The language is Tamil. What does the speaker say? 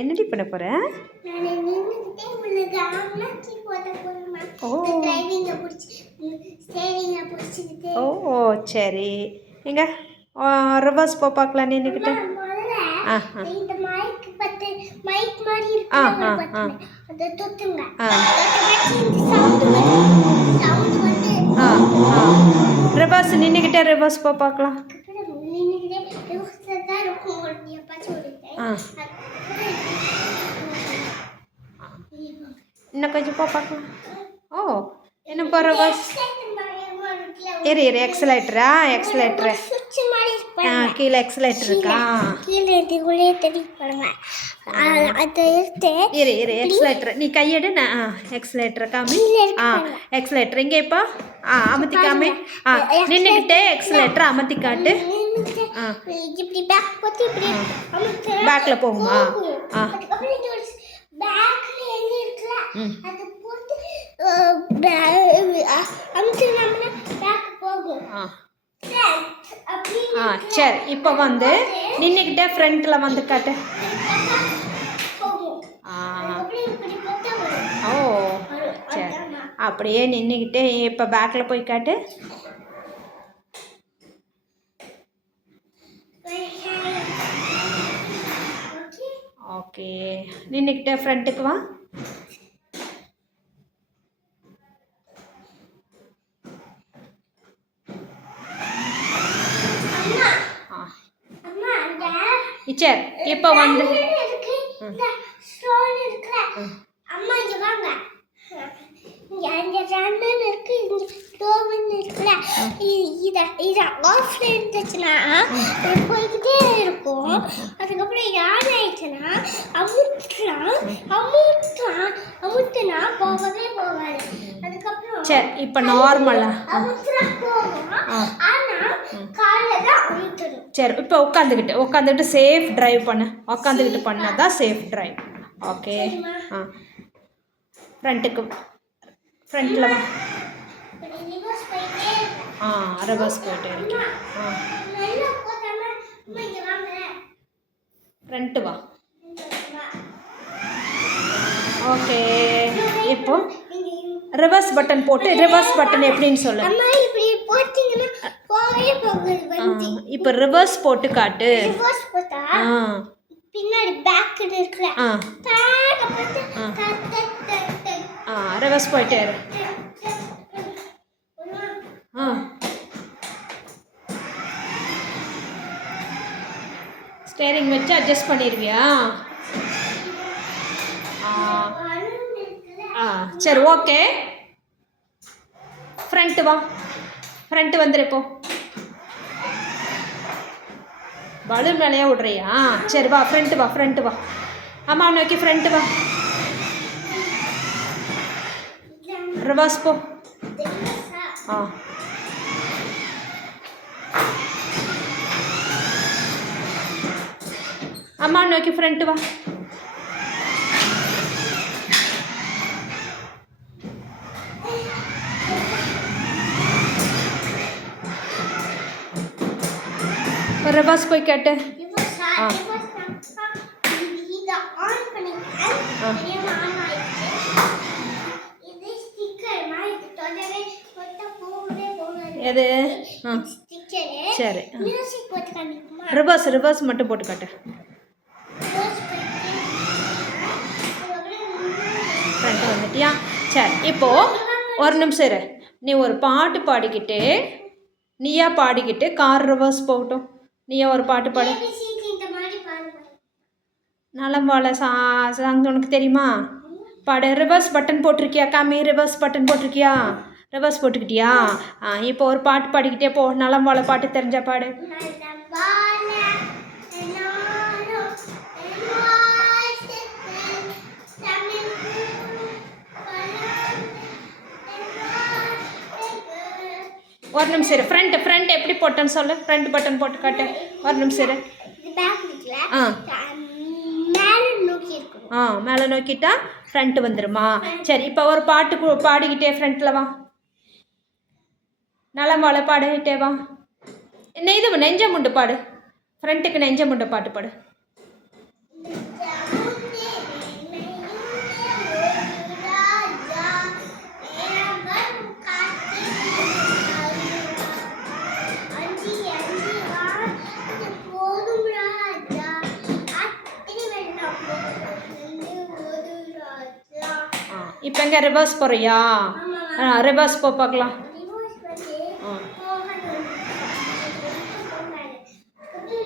என்னடி பண்ண போற? ஓ சரி. எங்க ரிவர்ஸ் போ பார்க்கலாம் நின்றுக்கிட்ட. ரிவர்ஸ் நின்றுக்கிட்டே ரிவர்ஸ் போ பார்க்கலாம். இன்னும் கொஞ்சம் போ பார்க்கலாம். ஓ என்ன போ ரிவர்ஸ். இரு எக்ஸலேட்டரா? எக்ஸலேட்டர் கீழே எக்ஸலேட்டர் இருக்கா? இரு எக்ஸலேட்டர் நீ கையெடு. நான் எக்ஸலேட்டர் காமி. எக்ஸலேட்டர் இங்கே இப்போ அமர்த்தி காமி. நின்றுக்கிட்டே எக்ஸலேட்டர் அமர்த்தி காட்டு. பேக்கில் போகுமா? சரி இப்போ வந்து நின்றுக்கிட்டே ஃப்ரண்ட்டில் வந்து காட்டு. ஓ சரி அப்படியே நின்றுக்கிட்டே இப்போ பேக்கில் போய் காட்டு. ஓகே நின்றுக்கிட்டே ஃப்ரண்ட்டுக்கு வா. சரி இப்போ வந்து போய்கிட்டே இருக்கும். அதுக்கப்புறம் யார் ஆயிடுச்சுன்னா அமுத்துனா போகவே போகாது. அதுக்கப்புறம் சரி இப்போ நார்மலாக சரி இப்போ உட்காந்துக்கிட்டு சேஃப் டிரைவ் பண்ணு. உட்காந்துக்கிட்டு பண்ணால் தான் சேஃப் டிரைவ். ஓகே ஃப்ரண்ட்டில் வா. ரிவர்ஸ் போயிட்டே இருக்கேன். ஃப்ரண்ட்டு வா. ஓகே இப்போ ரிவர்ஸ் பட்டன் போட்டு ரிவர்ஸ் பட்டன் எப்படின்னு சொல்லு. இப்போ ரிவர்ஸ் போட்டு காட்டு. பின்னாடி பேக் இருக்குல ரிவர்ஸ் போயிட்டே இரு. ஸ்டேரிங் வச்சு அட்ஜஸ்ட் பண்ணிடுவியா? சரி ஓகே ஃப்ரண்ட்டு வா. ஃப்ரண்ட்டு வந்துடு. இப்போ பலூன் மேலேயே விட்றியா? சரி வா ஃப்ரண்ட்டு வா. அம்மா நோக்கி ஃப்ரண்ட்டு வா. ரிவர்ஸ் போ. அம்மா நோக்கி ஃப்ரண்ட்டு வா. ரிவர்ஸ் போய் கேட்டு. எது? சரி ரிவர்ஸ் மட்டும் போட்டு காட்டு. ஃப்ரண்ட் வந்துட்டியா? சரி இப்போது ஒரு நிமிஷம் இரு. நீ ஒரு பாட்டு பாடிக்கிட்டு நீயா பாடிக்கிட்டு கார் ரிவர்ஸ் போகட்டும். நீயா ஒரு பாட்டு பாடு. நலம்பால சாங் உனக்கு தெரியுமா? பாடு. ரிவர்ஸ் பட்டன் போட்டிருக்கியா? காமி ரிவர்ஸ் பட்டன் போட்டிருக்கியா? ரிவர்ஸ் போட்டுக்கிட்டியா? இப்போ ஒரு பாட்டு பாடிக்கிட்டே போ. நலம்பால பாட்டு தெரிஞ்ச பாடு. ஒரு நிமிஷம் இரு. ஃப்ரண்ட் எப்படி போட்டேன்னு சொல்லு. ஃப்ரண்ட் பட்டன் போட்டு காட்டு. ஒரு நிமிஷம் இரு. மேலே நோக்கிட்டா ஃப்ரண்ட் வந்துடுமா? சரி இப்போ ஒரு பாட்டு பாடிக்கிட்டே ஃப்ரண்ட்டில் வா. நலம்பால பாடிக்கிட்டே வா. நெஞ்ச முண்டு பாடு. ஃப்ரண்ட்டுக்கு நெஞ்ச முண்டை பாட்டு பாடு. இப்போ எங்கே ரிவர்ஸ் போகிறியா? ரிவர்ஸ் போ பார்க்கலாம். reverse வந்து ஆ